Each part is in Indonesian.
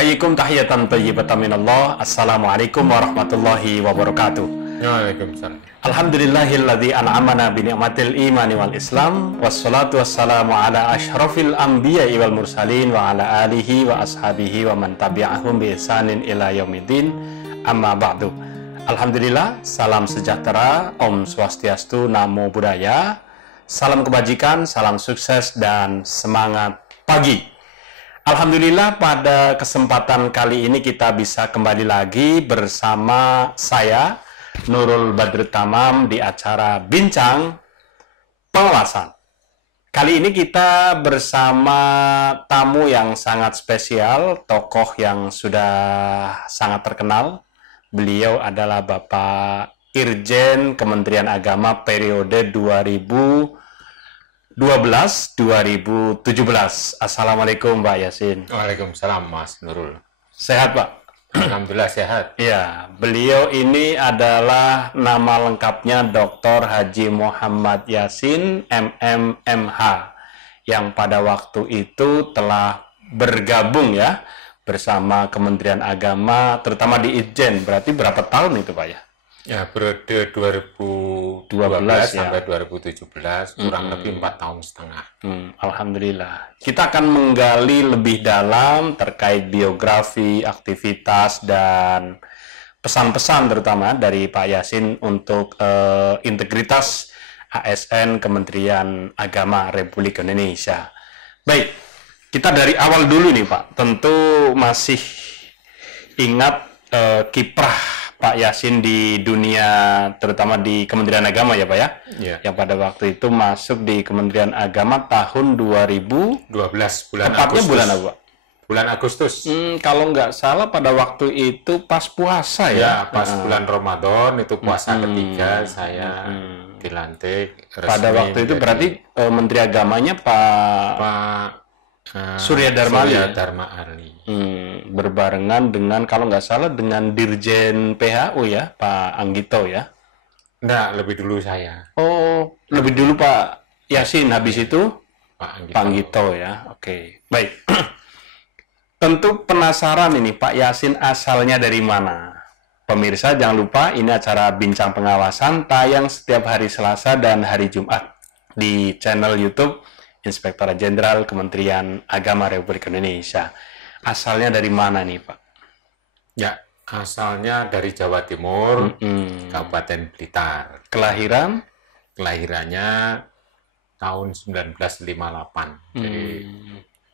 Uhayyikum tahiyatan thayyibatan minallah. Assalamualaikum warahmatullahi wabarakatuh. Waalaikumsalam. Alhamdulillahilladzi an'amana bi ni'matil imani wal islam. Wassalatu wassalamu ala asyrafil anbiya'i wal mursalin wa ala alihi wa ashabihi wa man tabi'ahum bi ihsanin ila yaumiddin. Amma ba'du. Alhamdulillah, salam sejahtera, Om Swastiastu, Namo Buddhaya. Salam kebajikan, salam sukses dan semangat pagi. Alhamdulillah, pada kesempatan kali ini kita bisa kembali lagi bersama saya Nurul Badrut Tamam di acara Bincang Pengawasan. Kali ini kita bersama tamu yang sangat spesial, tokoh yang sudah sangat terkenal. Beliau adalah Bapak Irjen Kementerian Agama periode 2012-2017. Assalamualaikum Pak Yasin. Waalaikumsalam Mas Nurul. Sehat Pak? Alhamdulillah sehat. Ya, beliau ini adalah nama lengkapnya Dr. Haji Muhammad Yasin MMMH yang pada waktu itu telah bergabung ya bersama Kementerian Agama, terutama di Itjen. Berarti berapa tahun itu Pak ya? Ya, periode 2012 sampai 2017 kurang lebih 4 tahun setengah. Alhamdulillah. Kita akan menggali lebih dalam terkait biografi, aktivitas, dan pesan-pesan terutama dari Pak Yasin untuk integritas ASN Kementerian Agama Republik Indonesia. Baik, kita dari awal dulu nih Pak. Tentu masih ingat kiprah Pak Yasin di dunia, terutama di Kementerian Agama ya Pak ya? Ya. Yang pada waktu itu masuk di Kementerian Agama tahun 2012 bulan tepatnya Agustus. bulan apa Pak? Bulan Agustus. Kalau nggak salah pada waktu itu pas puasa Ya, ya? pas bulan Ramadan itu puasa ketiga saya dilantik resmi. Pada waktu itu berarti Menteri Agamanya Pak Surya Dharma Ali. Surya Dharma Ali. Berbarengan dengan kalau nggak salah dengan Dirjen PHU ya, Pak Anggito ya? Enggak, lebih dulu saya. Oh, lebih dulu Pak Yasin, habis itu Pak Pak Anggito ya. Oke, baik. Tentu penasaran ini Pak Yasin asalnya dari mana? Pemirsa jangan lupa ini acara Bincang Pengawasan tayang setiap hari Selasa dan hari Jumat di channel YouTube Inspektorat Jenderal Kementerian Agama Republik Indonesia. Asalnya dari mana nih Pak? Ya, asalnya dari Jawa Timur, Kabupaten Blitar. Kelahiran? Kelahirannya tahun 1958. Jadi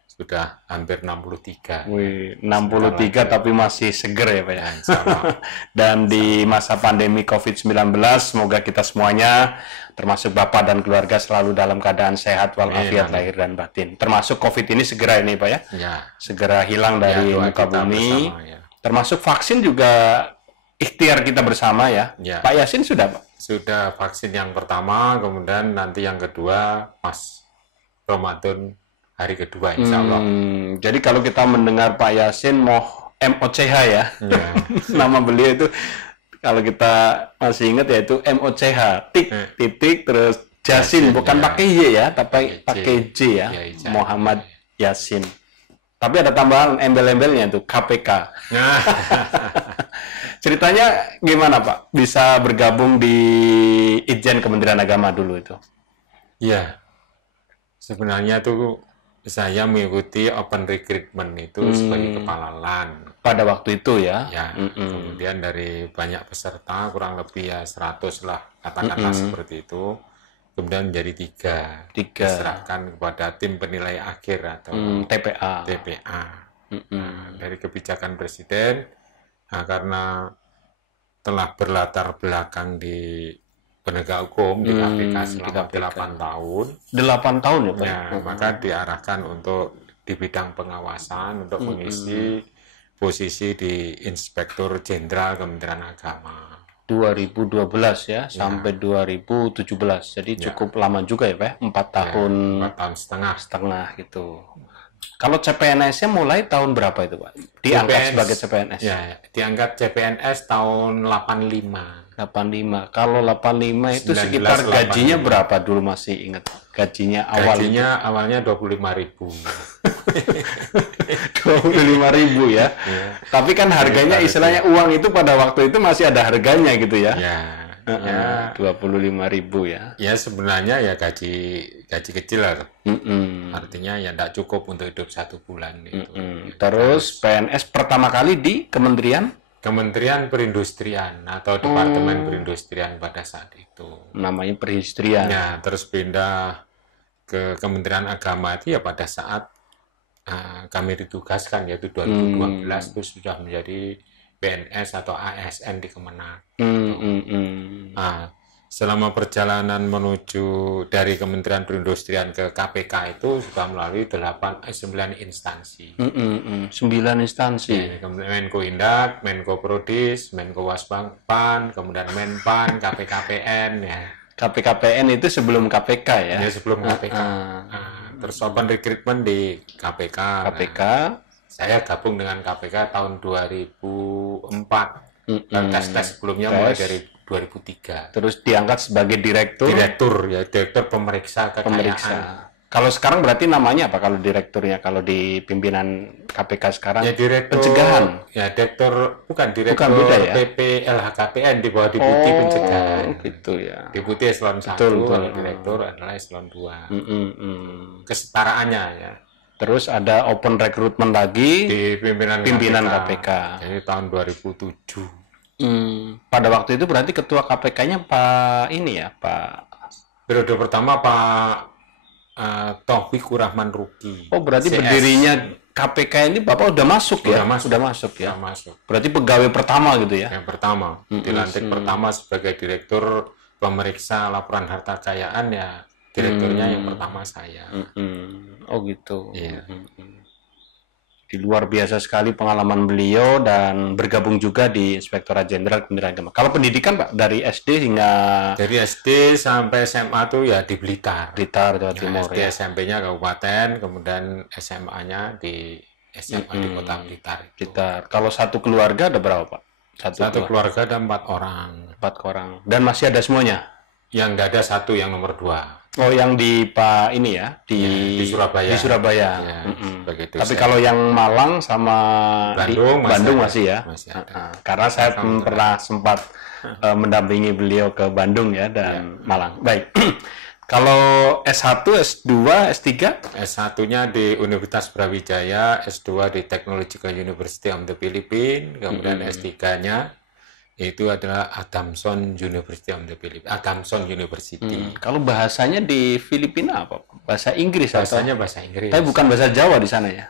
sudah hampir 63. Wih, 63 tapi masih seger ya Pak ya. Sama. Dan di masa pandemi COVID-19 semoga kita semuanya termasuk Bapak dan keluarga selalu dalam keadaan sehat walafiat lahir dan batin. Termasuk COVID ini segera ini Pak ya. Ya. Segera hilang dari doa muka kita bumi. bersama, ya. Termasuk vaksin juga ikhtiar kita bersama ya. Ya. Pak Yasin sudah Pak? Sudah vaksin yang pertama, kemudian nanti yang kedua pas Ramadan hari kedua insya Allah. Jadi kalau kita mendengar Pak Yasin mau MOCH ya, Ya. nama beliau itu kalau kita masih ingat ya itu MOCH, titik terus Yasin, bukan ya. pakai Y ya, tapi pakai J ya, Ya, J. Muhammad Yasin. Tapi ada tambahan embel-embelnya itu KPK. Nah, Ceritanya gimana Pak? Bisa bergabung di Itjen Kementerian Agama dulu itu? ya. Sebenarnya tuh saya mengikuti open recruitment itu sebagai kepala LAN. Pada waktu itu ya? Ya, kemudian dari banyak peserta kurang lebih ya 100 lah katakanlah seperti itu. Kemudian menjadi tiga. Diserahkan kepada tim penilai akhir atau TPA. Nah, dari kebijakan presiden, nah, karena telah berlatar belakang di penegak hukum di KPK selama 8 tahun. 8 tahun ya Pak? Ya, maka diarahkan untuk di bidang pengawasan untuk mengisi posisi di Inspektur Jenderal Kementerian Agama. 2012 ya, sampai 2017. Jadi cukup lama juga ya Pak? 4 tahun. 4 tahun setengah gitu. Kalau CPNS-nya mulai tahun berapa itu Pak? Diangkat sebagai CPNS? Ya, diangkat CPNS tahun 85. 85. Kalau 85 itu sekitar 1985. gajinya berapa dulu masih ingat? Gajinya awal Gajinya awalnya 25.000. 25.000 ya. Tapi kan harganya istilahnya uang itu pada waktu itu masih ada harganya gitu ya. Ya, 25.000 ya. Ya sebenarnya ya gaji kecil lah. Artinya ya tidak cukup untuk hidup 1 bulan gitu. Terus PNS pertama kali di Kementerian Perindustrian atau Departemen Perindustrian pada saat itu. Namanya perindustrian. Ya, terus pindah ke Kementerian Agama itu ya pada saat kami ditugaskan, yaitu 2012 itu sudah menjadi PNS atau ASN di Kemenag. Selama perjalanan menuju dari Kementerian Perindustrian ke KPK itu sudah melalui 9 instansi. 9 instansi. Ya, Menko Indak, Menko Prodis, Menko Waspan, kemudian Menpan, KPKPN ya. KPKPN itu sebelum KPK ya? Ya sebelum KPK. Terus open recruitment di KPK. Saya gabung dengan KPK tahun 2004. Tes sebelumnya mulai dari 2003. Terus diangkat sebagai direktur pemeriksa kekayaan. Kalau sekarang berarti namanya apa kalau direkturnya, kalau di pimpinan KPK sekarang? Ya direktur pencegahan. Ya bukan direktur beda ya? PP LHKPN di bawah Deputi Pencegahan. Gitu ya. Deputi eselon 1, kalau direktur adalah eselon 2. Kesetaraannya ya. Terus ada open recruitment lagi di pimpinan KPK. Jadi tahun 2007. Pada waktu itu berarti ketua KPK-nya Pak Periode pertama Pak Taufikur Rahman Ruki. Oh, berarti CS. Berdirinya KPK ini Bapak udah masuk ya? Sudah masuk ya. Berarti pegawai pertama gitu ya? Yang pertama. Dilantik pertama sebagai direktur pemeriksa laporan harta kekayaan ya. Direkturnya yang pertama saya. Oh gitu. Iya. Di luar biasa sekali pengalaman beliau dan bergabung juga di Inspektorat Jenderal Kementerian Agama. Kalau pendidikan Pak dari SD hingga dari SD sampai SMA tuh ya di Blitar, Jawa Timur. SD, ya. SMP-nya kabupaten, kemudian SMA-nya di SMA di Kota Blitar. Blitar. Kalau satu keluarga ada berapa Pak? Satu keluarga ada 4 orang. 4 orang. Dan masih ada semuanya? Yang nggak ada satu, yang nomor 2. Oh, yang di Pak ini ya, di Surabaya. Di Surabaya. Ya, tapi kalau yang Malang sama Bandung masih ya. Masih ada. Karena saya pernah sempat mendampingi beliau ke Bandung ya dan Malang. Baik. Kalau S1, S2, S3? S1-nya di Universitas Brawijaya, S2 di Technological University of the Philippines, kemudian S3-nya itu adalah Adamson University of the Philippines. Adamson University. Kalau bahasanya di Filipina apa? Bahasa Inggris Bahasanya atau? Bahasa Inggris. Tapi bukan bahasa Jawa di sana ya?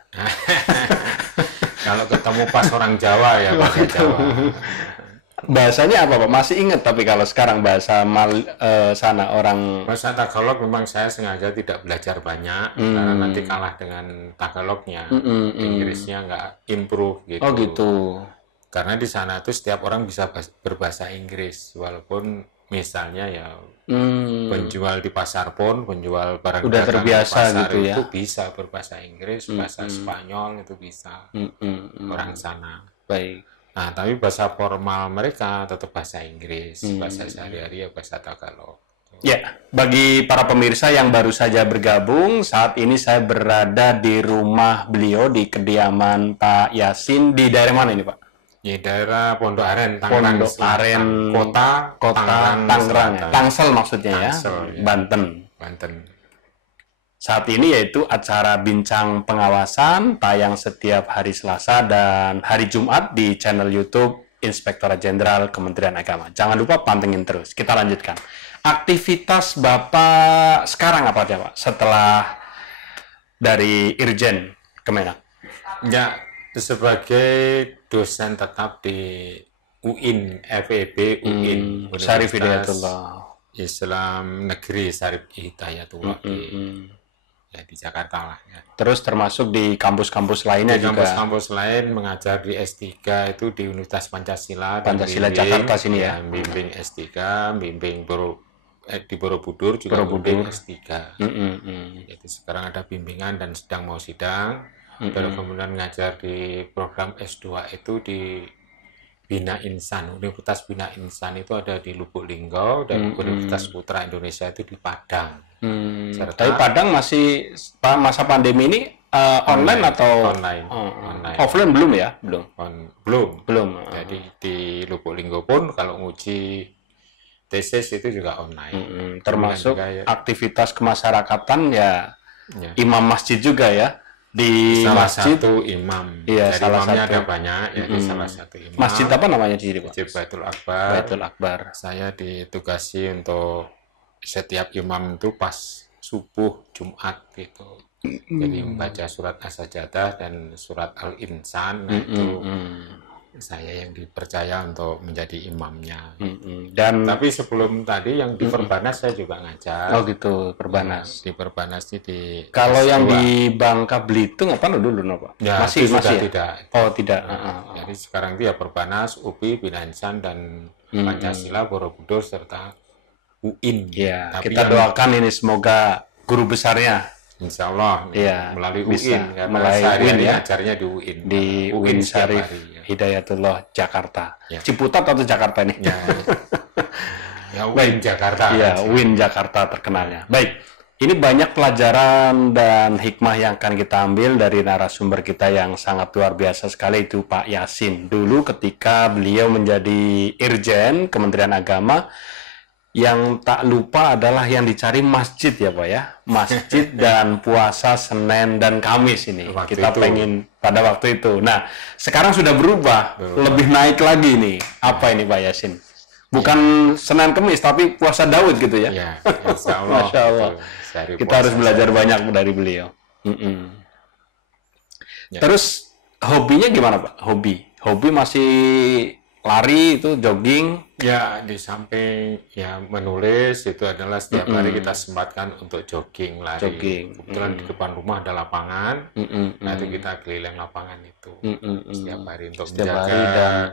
Kalau ketemu pas orang Jawa ya bahasa Jawa. Bahasanya apa Pak? Masih ingat tapi kalau sekarang bahasa sana orang... Bahasa Tagalog memang saya sengaja tidak belajar banyak karena nanti kalah dengan Tagalognya. Inggrisnya nggak improve gitu. Oh gitu. Karena di sana tuh setiap orang bisa berbahasa Inggris, walaupun misalnya ya penjual di pasar pun, penjual barang udah terbiasa pasar gitu ya, itu bisa berbahasa Inggris, bahasa Spanyol itu bisa orang sana. Baik. Nah, tapi bahasa formal mereka tetap bahasa Inggris, bahasa sehari-hari ya bahasa Tagalog. Ya, bagi para pemirsa yang baru saja bergabung, saat ini saya berada di rumah beliau di kediaman Pak Yasin di daerah mana ini Pak? Di daerah Pondok Aren, Tangerang Aren, kota Tangerang ya. Tangsel maksudnya Tangsel, ya, Banten. Saat ini yaitu acara Bincang Pengawasan tayang setiap hari Selasa dan hari Jumat di channel YouTube Inspektorat Jenderal Kementerian Agama. Jangan lupa pantengin terus. Kita lanjutkan. Aktivitas Bapak sekarang apa aja Pak? Setelah dari Irjen Kemenak. Ya, sebagai dosen tetap di UIN, FEB UIN, Syarif Hidayatullah Islam Negeri Syarif Hidayatullah di Jakarta lah ya. Terus termasuk di kampus-kampus lainnya juga. Kampus-kampus lain mengajar di S3 itu di Universitas Pancasila Jakarta sini ya. Bimbing S3, bimbing di Borobudur juga bimbing S3. Jadi sekarang ada bimbingan dan sedang mau sidang. Lalu kemudian ngajar di program S2 itu di Bina Insan. Universitas Bina Insan itu ada di Lubuk Linggau dan Universitas Putra Indonesia itu di Padang. Tapi Padang masih masa pandemi ini Online atau online. Online. offline belum ya? Belum. Belum. Belum. Jadi di Lubuk Linggo pun kalau nguji tesis itu juga online. Termasuk Juga, ya. aktivitas kemasyarakatan ya, Ya. imam masjid juga ya di Salah masjid. satu imam. Iya, Jadi salah imamnya satu. ada banyak, jadi salah satu imam. Masjid apa namanya di sini, Pak? Masjid Baitul Akbar. Baitul Akbar. Saya ditugasi untuk setiap imam itu pas subuh Jumat gitu. Jadi membaca surat As-Sajdah dan surat Al-Insan. Nah, itu saya yang dipercaya untuk menjadi imamnya. Dan Tapi sebelum tadi yang di Perbanas saya juga ngajar. oh gitu, Perbanas. Di Perbanas ini di Kalau yang S2. di Bangka Belitung apa dulu, Pak? Ya, masih itu sudah ya? tidak. Oh, tidak. Jadi sekarang itu ya Perbanas, UPI, Bina Insan, dan Pancasila, Borobudur, serta UIN. Ya, Tapi kita doakan ini semoga guru besarnya insya Allah Iya, melalui bisa. UIN. Karena Melalui sehari-hari UIN ya. ngajarnya di UIN. di UIN setiap Syarif hari, ya. Hidayatullah Jakarta. Ya. Ciputat atau Jakarta ini? Ya, ya UIN Jakarta. Iya, UIN Jakarta terkenalnya. Baik, ini banyak pelajaran dan hikmah yang akan kita ambil dari narasumber kita yang sangat luar biasa sekali, itu Pak Yasin. Dulu ketika beliau menjadi Irjen Kementerian Agama, yang tak lupa adalah yang dicari masjid ya Pak ya. Masjid dan puasa Senin dan Kamis ini. Waktu kita itu. pengen pada waktu itu. Nah, sekarang sudah berubah. Lebih naik lagi nih. Apa ini Pak Yasin? Bukan Senin Kamis tapi puasa Daud gitu ya. Ya, insya Allah. Masya Allah. Gitu. Sehari Kita puasa harus belajar saya. banyak dari beliau. Ya. Terus hobinya gimana Pak? Hobi masih lari itu, jogging. Ya, di samping ya menulis itu adalah setiap hari kita sempatkan untuk jogging, lari. Jogging. Kebetulan di depan rumah ada lapangan, nah itu kita keliling lapangan itu setiap hari untuk Setiap menjaga, hari dan-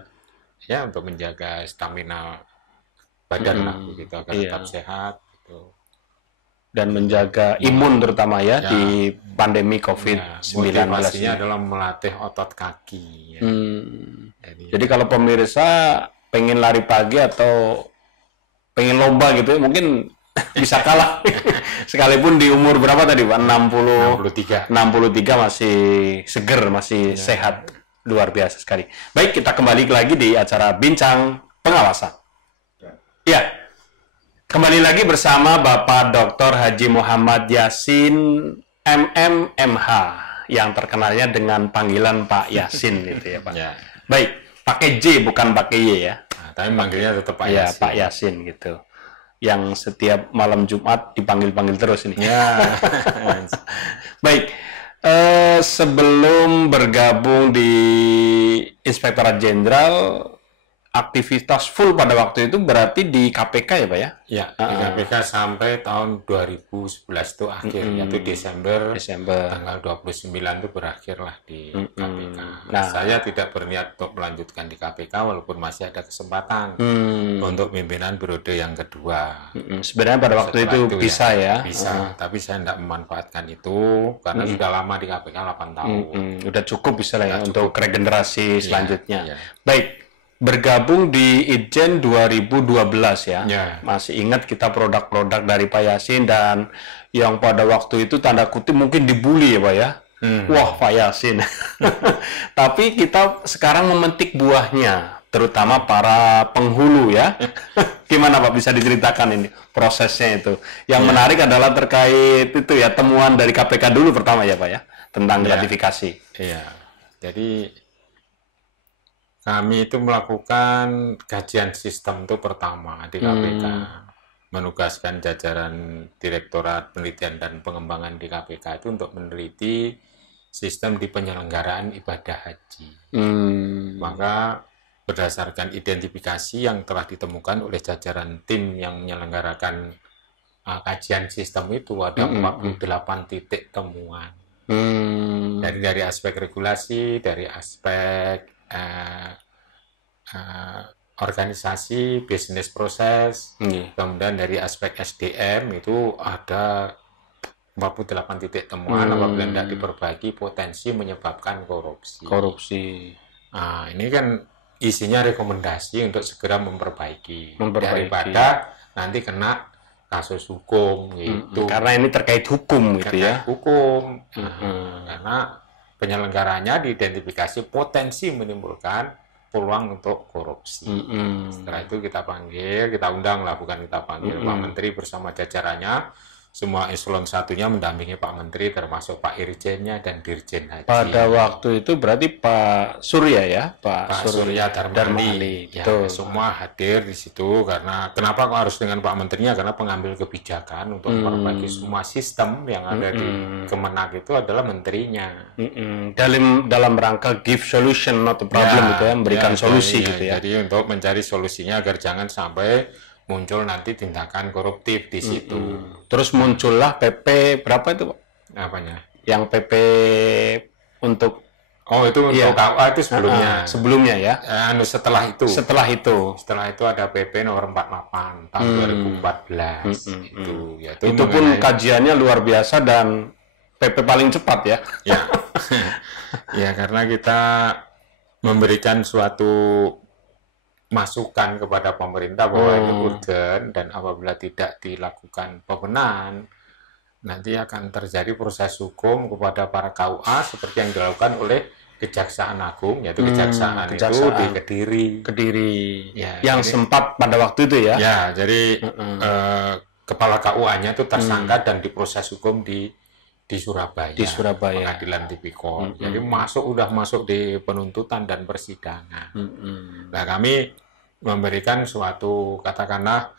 ya untuk menjaga stamina badan lah begitu agar Iya. tetap sehat. Gitu. Dan menjaga imun terutama ya, di pandemi Ya, COVID-19 motivasinya ini. adalah melatih otot kaki. Ya. Jadi kalau pemirsa pengen lari pagi atau pengen lomba gitu ya, mungkin bisa kalah. Sekalipun di umur berapa tadi Pak? 63. 63 masih seger, masih sehat. Luar biasa sekali. Baik, kita kembali lagi di acara Bincang Pengawasan. Ya, kembali lagi bersama Bapak Dr. Haji Muhammad Yasin MMMH yang terkenalnya dengan panggilan Pak Yasin gitu ya Pak. Ya. Baik, pakai J bukan pakai Y ya. Nah, tapi manggilnya tetap Pak Ya, Yasin. Pak Yasin gitu. Yang setiap malam Jumat dipanggil-panggil terus ini. Ya. Baik, sebelum bergabung di Inspektorat Jenderal, aktivitas full pada waktu itu berarti di KPK ya Pak ya? Ya, di KPK sampai tahun 2011 itu akhir, yaitu Desember tanggal 29 itu berakhirlah di KPK. Nah. Saya tidak berniat untuk melanjutkan di KPK walaupun masih ada kesempatan untuk pimpinan periode yang kedua. Sebenarnya pada waktu Setelah itu bisa ya? Bisa, tapi saya tidak memanfaatkan itu karena sudah lama di KPK 8 tahun. Udah cukup bisa lah ya untuk regenerasi selanjutnya. iya. Baik, bergabung di Itjen 2012 ya. Ya. Masih ingat kita produk-produk dari Pak Yasin dan yang pada waktu itu tanda kutip mungkin dibully ya Pak ya. Wah Pak Yasin. Tapi kita sekarang memetik buahnya, terutama para penghulu ya. Gimana Pak, bisa diceritakan ini prosesnya itu? Yang menarik adalah terkait itu ya, temuan dari KPK dulu pertama ya Pak ya, tentang gratifikasi. Iya, jadi kami itu melakukan kajian sistem itu pertama di KPK, menugaskan jajaran Direktorat Penelitian dan Pengembangan di KPK itu untuk meneliti sistem di penyelenggaraan ibadah haji. Maka berdasarkan identifikasi yang telah ditemukan oleh jajaran tim yang menyelenggarakan kajian sistem itu ada 48 titik temuan. Dari aspek regulasi, dari aspek organisasi, bisnis proses, kemudian dari aspek SDM itu ada 48 titik temuan apabila tidak diperbaiki potensi menyebabkan korupsi. Nah, ini kan isinya rekomendasi untuk segera memperbaiki. Daripada nanti kena kasus hukum gitu. Karena ini terkait hukum gitu ya. Hukum. Karena penyelenggaranya diidentifikasi potensi menimbulkan peluang untuk korupsi. Setelah itu kita panggil, kita undang lah, bukan kita panggil, Pak Menteri bersama jajarannya, semua eselon satunya mendampingi Pak Menteri, termasuk Pak Irjennya dan Dirjen Haji. Pada waktu itu berarti Pak Surya ya, Pak Surya Dharmali. Ya, semua hadir di situ. Karena kenapa kok harus dengan Pak Menterinya? Karena pengambil kebijakan untuk memperbaiki semua sistem yang ada di Kemenak itu adalah menterinya. Dalam rangka give solution not a problem gitu ya, memberikan solusi gitu ya. Jadi untuk mencari solusinya agar jangan sampai muncul nanti tindakan koruptif di situ. Terus muncullah PP berapa itu, Pak? Apanya? Yang PP untuk itu untuk KUA itu sebelumnya. Sebelumnya ya. Setelah itu. Setelah itu ada PP nomor 48 tahun 2014 itu pun kajiannya luar biasa dan PP paling cepat ya. Ya. Ya, karena kita memberikan suatu masukan kepada pemerintah bahwa ini urgent, dan apabila tidak dilakukan pembenahan nanti akan terjadi proses hukum kepada para KUA seperti yang dilakukan oleh Kejaksaan Agung, yaitu Kejaksaan itu di Kediri yang sempat pada waktu itu ya. Ya, jadi kepala KUA-nya itu tersangka dan diproses hukum di Surabaya. Di Surabaya. Pengadilan Tipikor. Jadi udah masuk di penuntutan dan persidangan. Nah, kami memberikan suatu, katakanlah,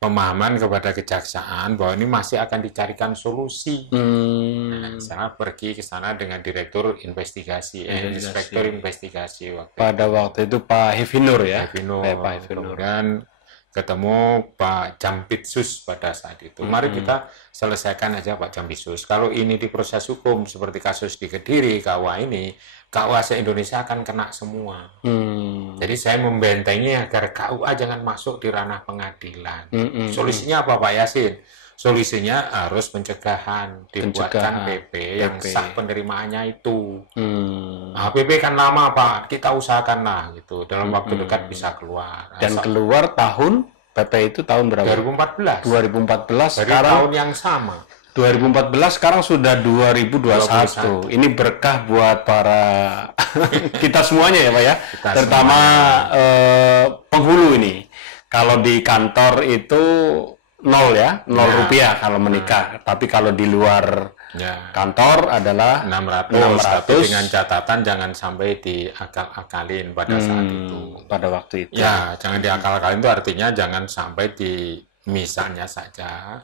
pemahaman kepada kejaksaan bahwa ini masih akan dicarikan solusi. Nah, saya pergi ke sana dengan Direktur Investigasi, Inspektur Investigasi pada waktu itu Pak Hefinur ya. Pak Hefinur. Dan ketemu Pak Jampitsus pada saat itu. Mari kita selesaikan aja Pak Jampitsus. Kalau ini diproses hukum seperti kasus di Kediri, KUA ini, KUA se-Indonesia akan kena semua. Jadi saya membentengi agar KUA jangan masuk di ranah pengadilan. Solusinya apa Pak Yasin? Solusinya harus pencegahan, dibuatkan PP yang sah penerimaannya itu. Nah, PP kan lama Pak, kita usahakanlah gitu, dalam waktu dekat bisa keluar. Dan keluar tahun, PP itu tahun berapa? 2014. 2014 dari sekarang tahun yang sama. 2014 sekarang sudah 2021. Ini berkah buat para kita semuanya ya Pak ya. Terutama penghulu ini. Kalau di kantor itu 0 ya, 0 rupiah kalau menikah. Tapi kalau di luar kantor adalah 600. Tapi dengan catatan jangan sampai diakal-akalin pada saat itu. Pada waktu itu. Ya, jangan diakal-akalin itu artinya jangan sampai di misalnya saja.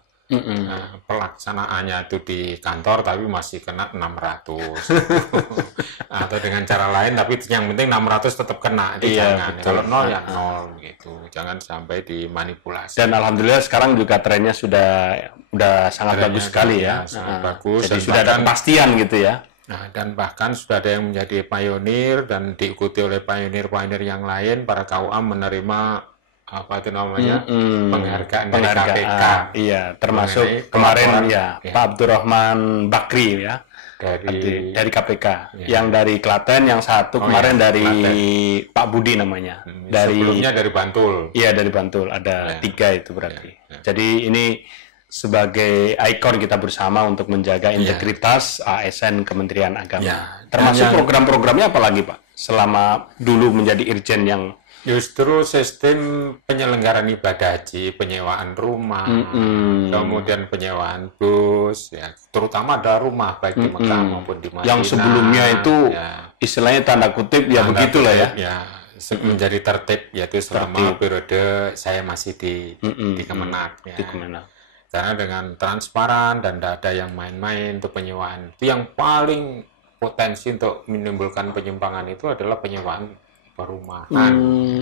Pelaksanaannya itu di kantor tapi masih kena 600 atau dengan cara lain tapi yang penting 600 tetap kena. Jangan. Kalau 0 ya 0 gitu, jangan sampai dimanipulasi. Dan alhamdulillah sekarang juga trennya sudah sangat bagus sekali ya, sangat bagus. Jadi sudah ada kepastian gitu ya. Nah, dan bahkan sudah ada yang menjadi pionir dan diikuti oleh pionir-pionir yang lain. Para KUA menerima apa itu namanya penghargaan dari KPK. Iya, termasuk kemarin Pak Abdurrahman Bakri ya dari KPK. Yang dari Klaten, yang satu kemarin dari Klaten. Pak Budi namanya. Sebelumnya dari Bantul. Iya, dari Bantul. Ada 3 itu berarti. Jadi ini sebagai ikon kita bersama untuk menjaga integritas ASN Kementerian Agama. Termasuk program-programnya apa lagi Pak? Selama dulu menjadi Irjen yang justru sistem penyelenggaraan ibadah haji, penyewaan rumah, kemudian penyewaan bus, ya, terutama ada rumah baik di Mekah maupun di Madinah. Yang sebelumnya itu istilahnya tanda kutip ya begitulah ya. Menjadi tertib yaitu selama periode saya masih di Kemenak. Di Kemenak. Karena dengan transparan dan tidak ada yang main-main untuk penyewaan. Itu yang paling potensi untuk menimbulkan penyimpangan itu adalah penyewaan perumahan,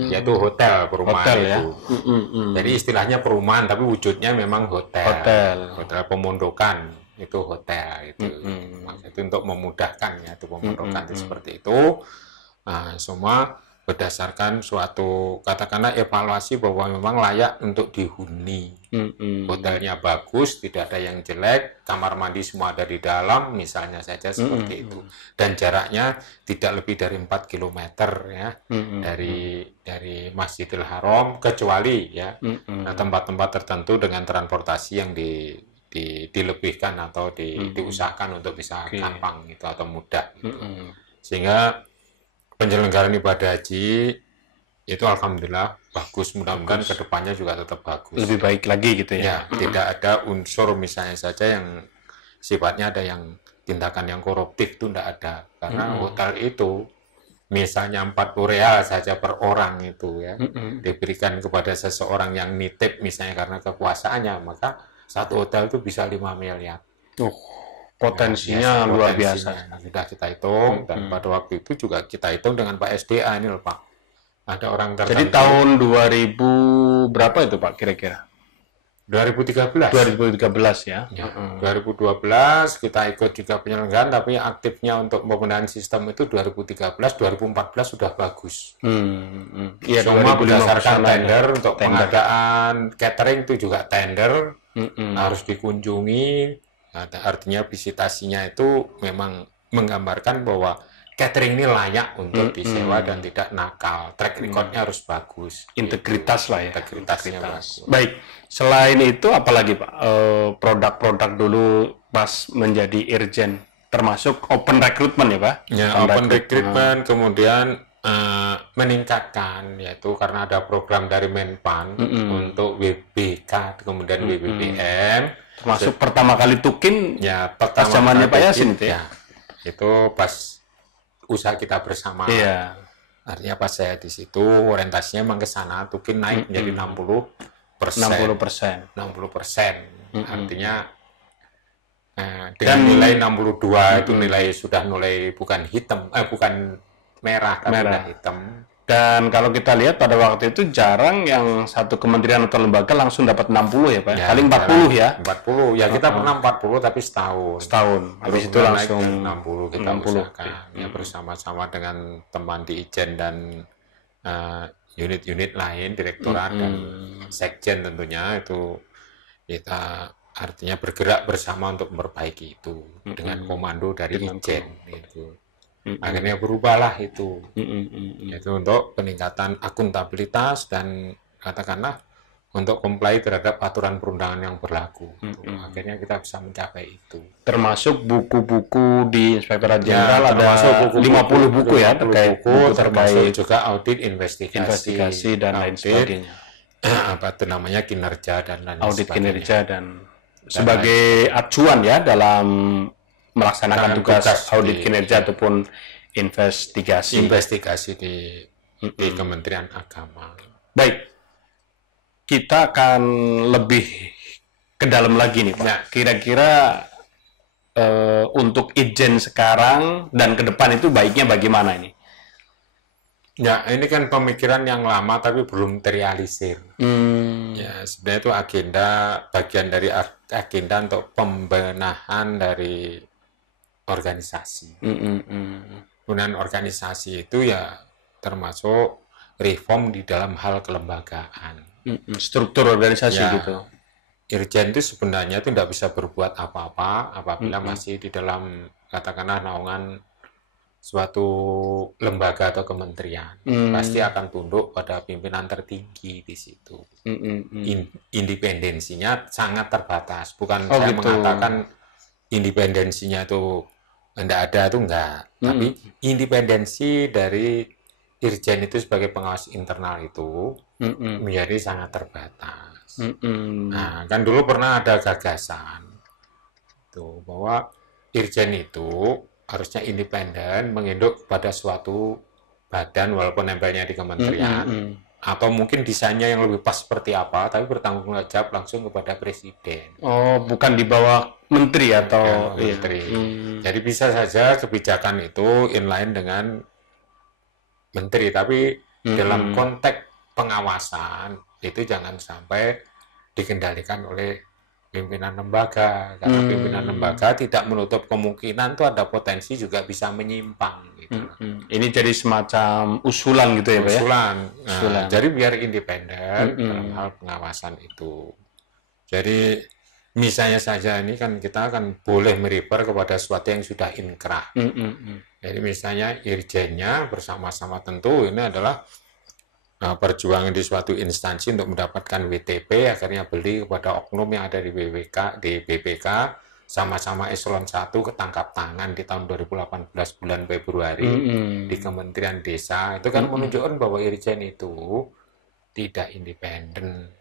yaitu hotel perumahan itu. Jadi istilahnya perumahan, tapi wujudnya memang hotel pemondokan itu hotel itu. Itu untuk memudahkan ya, itu pemondokan itu seperti itu. Nah, semua berdasarkan suatu katakanlah evaluasi bahwa memang layak untuk dihuni. Hotelnya bagus, tidak ada yang jelek, kamar mandi semua ada di dalam, misalnya saja seperti itu. Dan jaraknya tidak lebih dari 4 km ya dari Masjidil Haram, kecuali ya tempat-tempat tertentu dengan transportasi yang dilebihkan atau diusahakan untuk bisa gampang gitu atau mudah gitu. Sehingga penyelenggaraan ibadah haji itu alhamdulillah bagus, mudah-mudahan kedepannya juga tetap bagus. Lebih baik lagi gitu ya. Tidak ada unsur misalnya saja yang sifatnya ada yang tindakan yang koruptif, itu tidak ada. Karena hotel itu misalnya 40 real saja per orang itu ya diberikan kepada seseorang yang nitip misalnya karena kekuasaannya, maka satu hotel itu bisa 5 miliar. Potensinya luar biasa. Sudah kita hitung dan pada waktu itu juga kita hitung dengan Pak SDA ini loh Pak. Ada orang tertentu. Jadi tahun 2000 berapa itu Pak kira-kira? 2013 ya. 2012 kita ikut juga penyelenggaraan, tapi aktifnya untuk pembenahan sistem itu 2013, 2014 sudah bagus. Ya, semua berdasarkan tender untuk pengadaan catering itu juga tender harus dikunjungi. Artinya visitasinya itu memang menggambarkan bahwa catering ini layak untuk disewa dan tidak nakal. Track recordnya harus bagus. Integritas lah ya. Integritasnya bagus. Baik. Selain itu apalagi Pak? Produk-produk dulu pas menjadi Irjen, termasuk open recruitment ya Pak? Ya, open recruitment, kemudian meningkatkan, yaitu karena ada program dari Menpan untuk WBK, kemudian WBBM. Termasuk pertama kali Tukin, ya, pas zamannya Pak Yasin itu ya? Itu pas usaha kita bersama. Iya. Artinya pas saya di situ orientasinya memang ke sana, Tukin naik menjadi 60%. Artinya dengan nilai 62 itu nilai sudah mulai bukan hitam, bukan merah tapi udah hitam. Dan kalau kita lihat pada waktu itu jarang yang satu kementerian atau lembaga langsung dapat 60 ya Pak. Ya, paling 40 ya. 40. Ya kita pernah 40 tapi setahun. Habis itu langsung 60 kita usahakan. Ya bersama-sama dengan teman di Ijen dan unit-unit lain, direktorat dan sekjen tentunya itu kita artinya bergerak bersama untuk memperbaiki itu dengan komando dari Ijen gitu. Akhirnya berubahlah itu untuk peningkatan akuntabilitas dan katakanlah untuk comply terhadap aturan perundangan yang berlaku. Akhirnya kita bisa mencapai itu. Termasuk buku-buku di Inspektorat Jenderal ada 50 buku ya terkait termasuk juga audit investigasi dan lain sebagainya. Apa itu namanya kinerja dan lain audit sebagainya. Kinerja dan sebagai acuan ya dalam melaksanakan tugas audit kinerja ataupun investigasi di Kementerian Agama. Baik, kita akan lebih ke dalam lagi nih Pak. Nah, kira-kira untuk Ijen sekarang dan ke depan itu baiknya bagaimana ini? Ya, ini kan pemikiran yang lama tapi belum terrealisir. Ya, sebenarnya itu bagian dari agenda untuk pembenahan dari organisasi. Kemudian organisasi itu ya termasuk reform di dalam hal kelembagaan. Struktur organisasi ya, gitu. Irjen itu sebenarnya itu tidak bisa berbuat apa-apa apabila masih di dalam katakanlah naungan suatu lembaga atau kementerian. Pasti akan tunduk pada pimpinan tertinggi di situ. Independensinya sangat terbatas. Bukan saya mengatakan independensinya itu tidak ada, itu enggak. Tapi independensi dari Irjen itu sebagai pengawas internal itu menjadi sangat terbatas. Nah, kan dulu pernah ada gagasan tuh bahwa Irjen itu harusnya independen, menginduk pada suatu badan walaupun nempelnya di kementerian, atau mungkin desainnya yang lebih pas seperti apa, tapi bertanggung jawab langsung kepada presiden. Oh, bukan di bawah menteri atau menteri. Jadi bisa saja kebijakan itu inline dengan menteri, tapi dalam konteks pengawasan itu jangan sampai dikendalikan oleh pimpinan lembaga, karena pimpinan lembaga tidak menutup kemungkinan tuh ada potensi juga bisa menyimpang gitu. Ini jadi semacam usulan gitu ya, Pak ya? Usulan. Nah, jadi biar independen dalam hal pengawasan itu. Jadi misalnya saja ini kan kita akan boleh merefer kepada sesuatu yang sudah inkrah. Jadi misalnya irjennya bersama-sama tentu ini adalah perjuangan di suatu instansi untuk mendapatkan WTP, akhirnya beli kepada oknum yang ada di BPK, sama-sama eselon 1 ketangkap tangan di tahun 2018 bulan Februari di Kementerian Desa. Itu kan menunjukkan bahwa irjen itu tidak independen.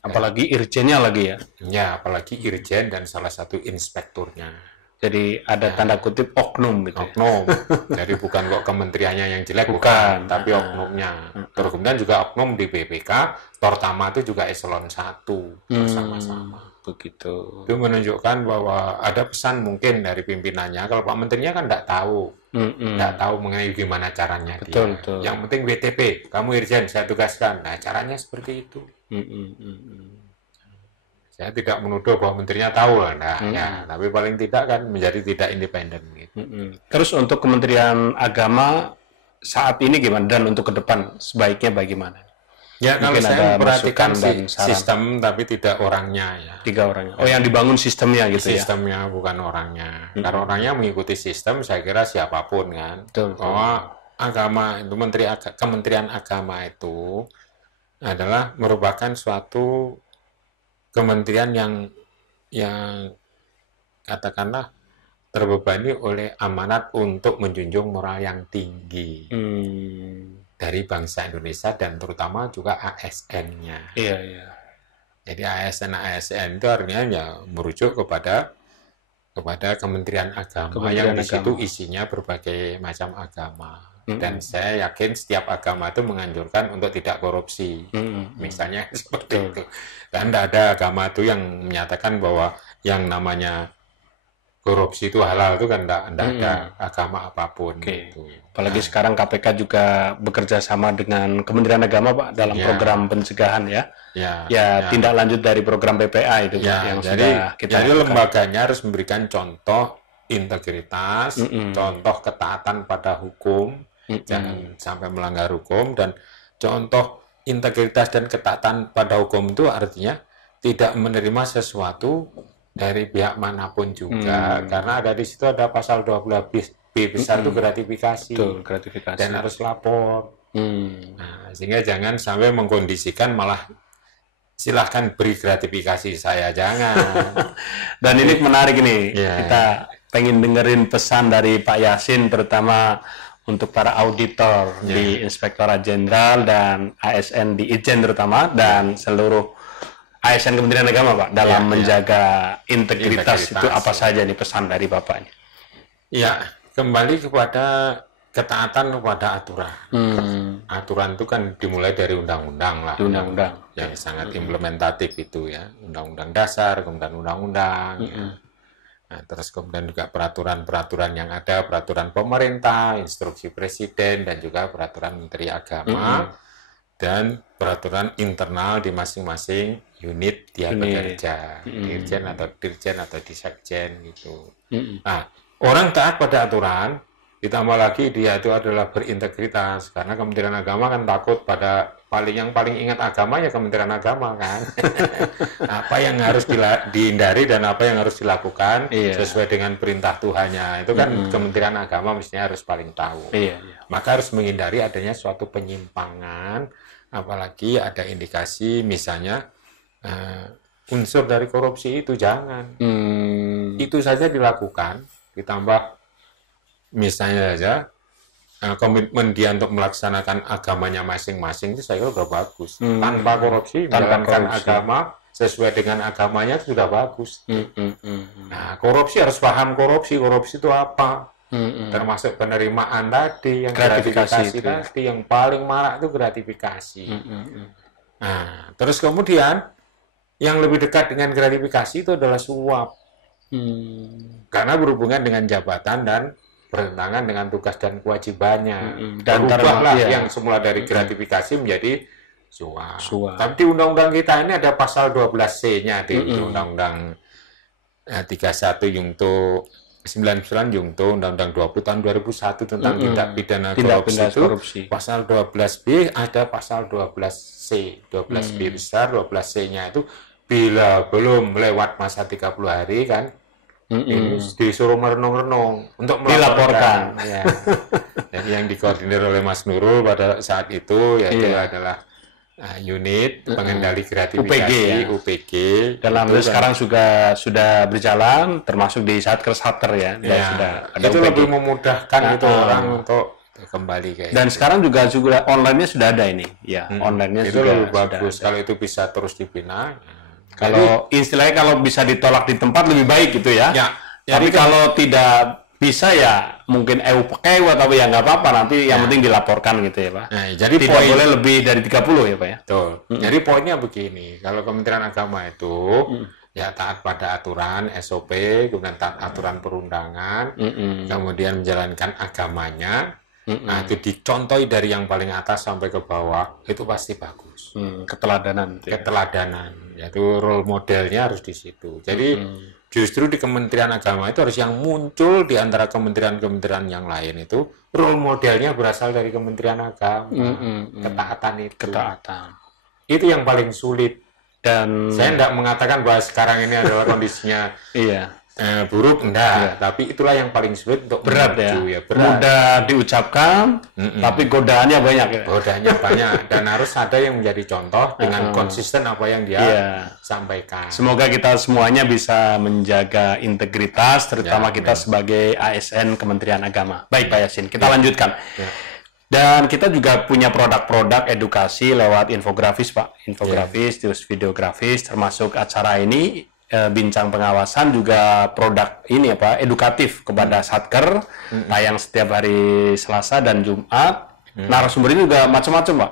Apalagi irjennya lagi ya? Ya, apalagi irjen dan salah satu inspekturnya. Jadi ada tanda kutip oknum gitu. Oknum. Jadi bukan kok kementeriannya yang jelek, bukan, tapi oknumnya. Terus kemudian juga oknum di BPK, terutama itu juga eselon 1 bersama-sama. Begitu. Itu menunjukkan bahwa ada pesan mungkin dari pimpinannya. Kalau Pak Menterinya kan tidak tahu. Tidak tahu mengenai gimana caranya dia. Betul. Yang penting WTP, kamu irjen, saya tugaskan. Nah, caranya seperti itu. Saya tidak menuduh bahwa menterinya tahu lah, ya, tapi paling tidak kan menjadi tidak independen. Gitu. Terus untuk Kementerian Agama saat ini gimana dan untuk ke depan sebaiknya bagaimana? Ya, kalau saya perhatikan sistem tapi tidak orangnya ya. 3 orangnya. Oh, yang dibangun sistemnya gitu ya? Sistemnya bukan orangnya. Karena orangnya mengikuti sistem, saya kira siapapun kan. Betul. Agama itu Kementerian Agama itu adalah merupakan suatu kementerian yang katakanlah terbebani oleh amanat untuk menjunjung moral yang tinggi dari bangsa Indonesia dan terutama juga ASN-nya. Iya. Jadi ASN itu artinya ya merujuk kepada Kementerian Agama yang di situ isinya berbagai macam agama. Dan saya yakin setiap agama itu menganjurkan untuk tidak korupsi. Misalnya seperti itu. Dan tidak ada agama itu yang menyatakan bahwa yang namanya korupsi itu halal, itu kan tidak ada agama apapun. Gitu. Apalagi sekarang KPK juga bekerja sama dengan Kementerian Agama, Pak, dalam program pencegahan ya. Tindak lanjut dari program PPA itu Pak, yang sudah kita jadi lembaganya harus memberikan contoh integritas, contoh ketaatan pada hukum, jangan sampai melanggar hukum, dan contoh integritas dan ketaatan pada hukum itu artinya tidak menerima sesuatu dari pihak manapun juga, karena ada di situ ada pasal 12B besar itu gratifikasi. Betul, gratifikasi. Dan harus lapor. Nah, sehingga jangan sampai mengkondisikan malah silahkan beri gratifikasi saya, jangan. Dan ini menarik ini, kita pengen dengerin pesan dari Pak Yasin terutama untuk para auditor di Inspektorat Jenderal dan ASN di Itjen terutama dan seluruh ASN Kementerian Agama, Pak, dalam menjaga integritas itu apa saja nih pesan dari Bapaknya? Ya, kembali kepada ketaatan kepada aturan. Aturan itu kan dimulai dari undang-undang lah. Undang-undang yang sangat implementatif itu ya, undang-undang dasar, kemudian undang-undang. Nah, terus kemudian juga peraturan-peraturan yang ada, peraturan pemerintah, instruksi presiden, dan juga peraturan Menteri Agama, dan peraturan internal di masing-masing unit dia bekerja, dirjen atau disekjen gitu. Nah, orang taat pada aturan, ditambah lagi dia itu adalah berintegritas, karena Kementerian Agama kan takut pada yang paling ingat agama ya Kementerian Agama kan. Apa yang harus dihindari dan apa yang harus dilakukan sesuai dengan perintah Tuhannya, itu kan Kementerian Agama mestinya harus paling tahu. Maka harus menghindari adanya suatu penyimpangan, apalagi ada indikasi misalnya unsur dari korupsi itu jangan. Itu saja dilakukan, ditambah misalnya saja komitmen dia untuk melaksanakan agamanya masing-masing itu saya kira sudah bagus. Tanpa korupsi, menjalankan agama sesuai dengan agamanya itu sudah bagus. Nah, korupsi harus paham korupsi itu apa. Termasuk penerimaan tadi, yang gratifikasi tadi, yang paling marak itu gratifikasi. Nah, terus kemudian yang lebih dekat dengan gratifikasi itu adalah suap. Karena berhubungan dengan jabatan dan bertentangan dengan tugas dan kewajibannya. Dan berubahlah yang semula dari gratifikasi menjadi suap. Tapi di undang-undang kita ini ada pasal 12C-nya di undang-undang 31 Yungto 99 Yungto Undang-Undang 20 tahun 2001 tentang tindak pidana korupsi itu pasal 12B ada pasal 12C 12B besar 12C-nya itu bila belum lewat masa 30 hari kan ini disuruh merenung-renung untuk dilaporkan ya. Dan yang dikoordinir oleh Mas Nurul pada saat itu yaitu adalah unit pengendali gratifikasi UPG dan alhamdulillah sekarang sudah berjalan termasuk di Satker ya, sudah ada itu UPG. Lebih memudahkan itu orang untuk kembali kayak dan itu. Sekarang juga online-nya sudah ada ini ya online-nya itu lebih bagus kalau itu bisa terus dibina kalau istilahnya kalau bisa ditolak di tempat lebih baik gitu ya, tapi kalau tidak bisa ya mungkin pakai atau ya nggak apa-apa nanti yang penting dilaporkan gitu ya Pak. Jadi tidak boleh lebih dari 30 ya Pak ya. Betul. Jadi poinnya begini, kalau Kementerian Agama itu ya taat pada aturan SOP, kemudian taat aturan perundangan, kemudian menjalankan agamanya. Nah itu dicontohi dari yang paling atas sampai ke bawah itu pasti bagus. Keteladanan. Keteladanan, yaitu role modelnya harus di situ. Jadi justru di Kementerian Agama itu harus yang muncul di antara kementerian-kementerian yang lain itu role modelnya berasal dari Kementerian Agama. Ketaatan itu. Itu yang paling sulit. Dan saya tidak mengatakan bahwa sekarang ini adalah kondisinya buruk, enggak. Tapi itulah yang paling sulit untuk berat ya. Berat. Mudah diucapkan, tapi godaannya banyak ya. Godaannya banyak dan harus ada yang menjadi contoh dengan konsisten apa yang dia sampaikan. Semoga kita semuanya bisa menjaga integritas, terutama kita sebagai ASN Kementerian Agama. Baik Pak Yasin, kita lanjutkan. Dan kita juga punya produk-produk edukasi lewat infografis Pak, terus videografis, termasuk acara ini. Bincang pengawasan juga produk ini edukatif kepada Satker, tayang setiap hari Selasa dan Jumat. Narasumber ini juga macam-macam Pak.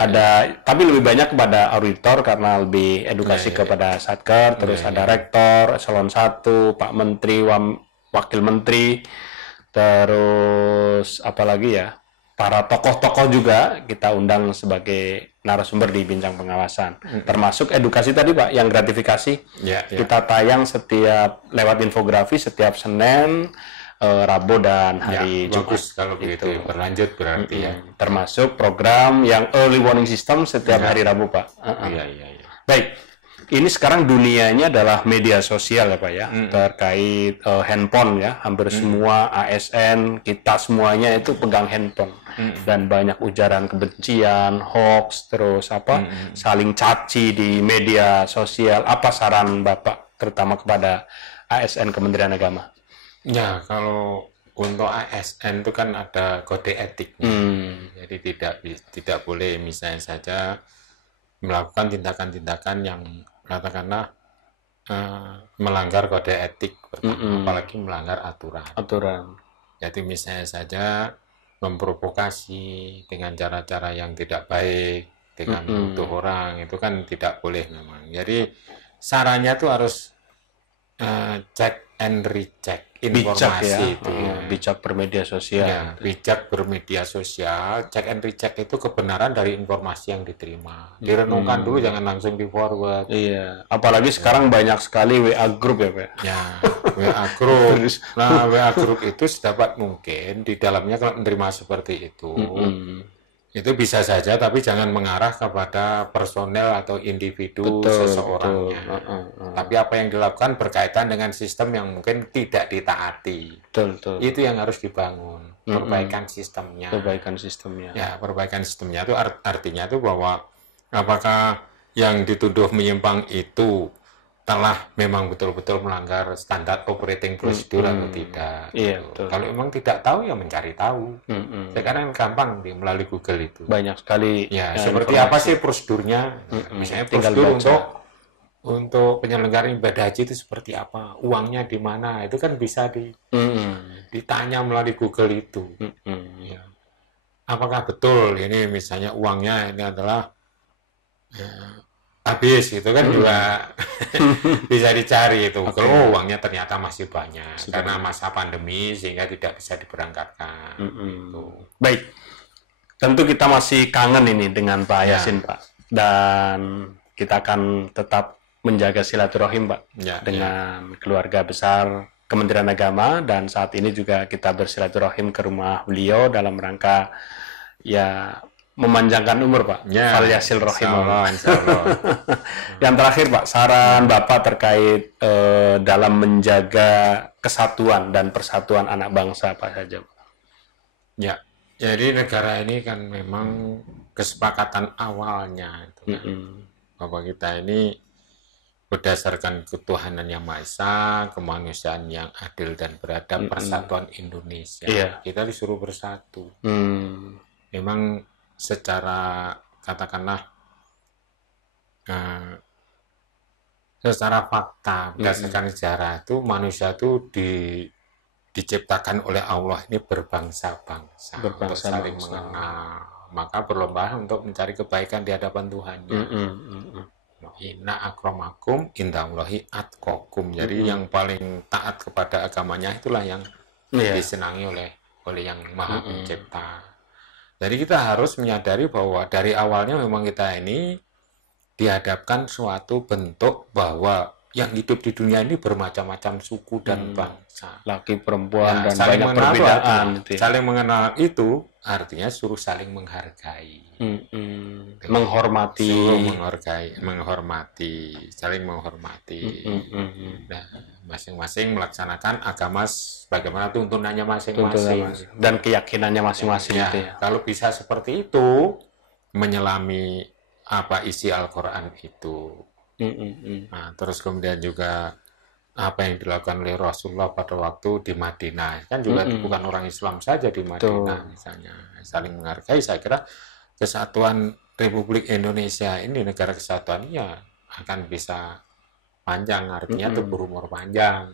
Ada tapi lebih banyak kepada auditor karena lebih edukasi kepada Satker, terus ada rektor, eselon 1, Pak Menteri, Wakil Menteri, terus apalagi ya? Para tokoh-tokoh juga kita undang sebagai narasumber di bincang pengawasan. Termasuk edukasi tadi Pak, yang gratifikasi. Kita tayang setiap lewat infografi setiap Senin, Rabu dan hari Jumat. Bagus kalau begitu berlanjut berarti ya. Termasuk program yang early warning system setiap hari Rabu Pak. Baik. Ini sekarang dunianya adalah media sosial ya Pak ya, terkait handphone ya, hampir semua ASN, kita semuanya itu pegang handphone. Dan banyak ujaran kebencian, hoax, terus saling caci di media sosial. Apa saran Bapak terutama kepada ASN Kementerian Agama? Ya, kalau untuk ASN itu kan ada kode etiknya. Jadi tidak boleh misalnya saja melakukan tindakan-tindakan yang katakanlah melanggar kode etik, apalagi melanggar aturan. Jadi misalnya saja memprovokasi dengan cara-cara yang tidak baik, dengan menuduh orang, itu kan tidak boleh memang. Jadi sarannya tuh harus check and recheck informasi itu. Bijak bermedia sosial. Ya, bijak bermedia sosial, check and recheck itu kebenaran dari informasi yang diterima. Direnungkan dulu, jangan langsung di forward. Iya, apalagi sekarang banyak sekali WA group ya Pak. Ya, WA group. Nah, WA group itu sedapat mungkin di dalamnya kalau menerima seperti itu bisa saja, tapi jangan mengarah kepada personel atau individu seseorangnya. Tapi apa yang dilakukan berkaitan dengan sistem yang mungkin tidak ditaati. Itu yang harus dibangun, perbaikan sistemnya. Ya, perbaikan sistemnya itu artinya itu bahwa apakah yang dituduh menyimpang itu telah memang betul-betul melanggar standar operating procedure atau tidak. Kalau memang tidak tahu ya mencari tahu. Sekarang gampang melalui Google itu. Banyak sekali. Ya, seperti apa sih prosedurnya? Misalnya prosedur untuk penyelenggaraan ibadah haji itu seperti apa? Uangnya di mana? Itu kan bisa ditanya melalui Google itu. Ya. Apakah betul ini misalnya uangnya ini adalah habis gitu kan juga bisa dicari itu. Kalau uangnya ternyata masih banyak karena masa pandemi sehingga tidak bisa diberangkatkan. Baik, tentu kita masih kangen ini dengan Pak Yasin Pak. dan kita akan tetap menjaga silaturahim, Pak, dengan keluarga besar Kementerian Agama, dan saat ini juga kita bersilaturahim ke rumah beliau dalam rangka ya memanjangkan umur, Pak. Falyasil rahimah. Yang terakhir, Pak, saran Bapak terkait dalam menjaga kesatuan dan persatuan anak bangsa apa saja, Pak? Ya, jadi negara ini kan memang kesepakatan awalnya itu kan, bahwa kita ini berdasarkan ketuhanan yang Maha Esa, kemanusiaan yang adil dan beradab, persatuan Indonesia. Kita disuruh bersatu. Memang secara katakanlah secara fakta berdasarkan sejarah itu manusia itu diciptakan oleh Allah ini berbangsa-bangsa, untuk saling mengenal, maka berlomba untuk mencari kebaikan di hadapan Tuhannya. Inna akramakum indallahi atqakum. Jadi yang paling taat kepada agamanya itulah yang disenangi oleh yang Maha Pencipta. Jadi kita harus menyadari bahwa dari awalnya memang kita ini dihadapkan suatu bentuk bahwa yang hidup di dunia ini bermacam-macam suku dan bangsa, laki perempuan dan banyak perbedaan. Saling mengenal itu artinya suruh saling menghargai, menghormati, saling menghormati. Nah, masing-masing melaksanakan agama bagaimana tuntunannya masing-masing dan keyakinannya masing-masing. Kalau bisa seperti itu, menyelami apa isi Al-Quran itu. Nah, terus kemudian juga apa yang dilakukan oleh Rasulullah pada waktu di Madinah, kan juga bukan orang Islam saja di Madinah misalnya, saling menghargai. Saya kira kesatuan Republik Indonesia ini, negara kesatuan, ya akan bisa panjang, artinya itu berumur panjang.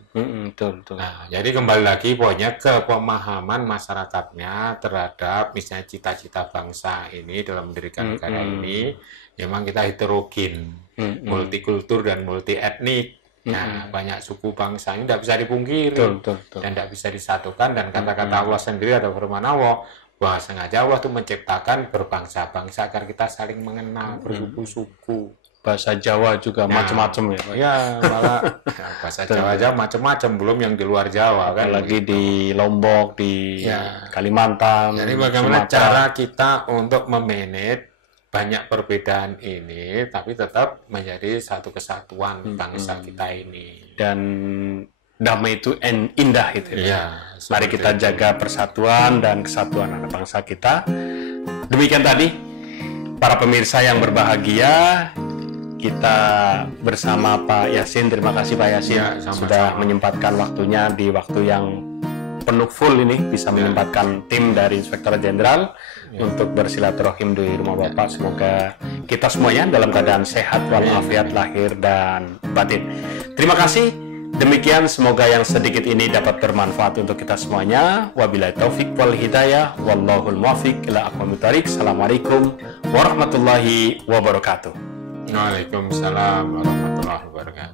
Nah, jadi kembali lagi pokoknya ke pemahaman masyarakatnya terhadap misalnya cita-cita bangsa ini dalam mendirikan negara ini. Memang kita heterogen, multikultur dan multi etnik. Nah, banyak suku bangsa ini tidak bisa dipungkiri dan tidak bisa disatukan. Dan kata-kata Allah sendiri ada firman Allah bahwa sengaja Allah itu menciptakan berbangsa-bangsa agar kita saling mengenal, bersuku-suku. Bahasa Jawa juga macam-macam ya, Pak? Ya, malah bahasa Jawa aja macam-macam, belum yang di luar Jawa kan. Lagi di Lombok, di Kalimantan. Jadi bagaimana cara kita untuk memanage banyak perbedaan ini, tapi tetap menjadi satu kesatuan bangsa kita ini. Dan damai itu indah itu. Mari kita jaga persatuan dan kesatuan anak bangsa kita. Demikian tadi, para pemirsa yang berbahagia, kita bersama Pak Yasin. Terima kasih Pak Yasin sudah menyempatkan waktunya di waktu yang penuh full ini, bisa menyempatkan tim dari Inspektorat Jenderal untuk bersilaturahim di rumah Bapak. Semoga kita semuanya dalam keadaan sehat walafiat lahir dan batin. Terima kasih. Demikian, semoga yang sedikit ini dapat bermanfaat untuk kita semuanya. Wabillahi taufik wal hidayah, wallahul muwaffiq ila aqwamit thoriq. Assalamualaikum warahmatullahi wabarakatuh. Waalaikumsalam warahmatullahi wabarakatuh.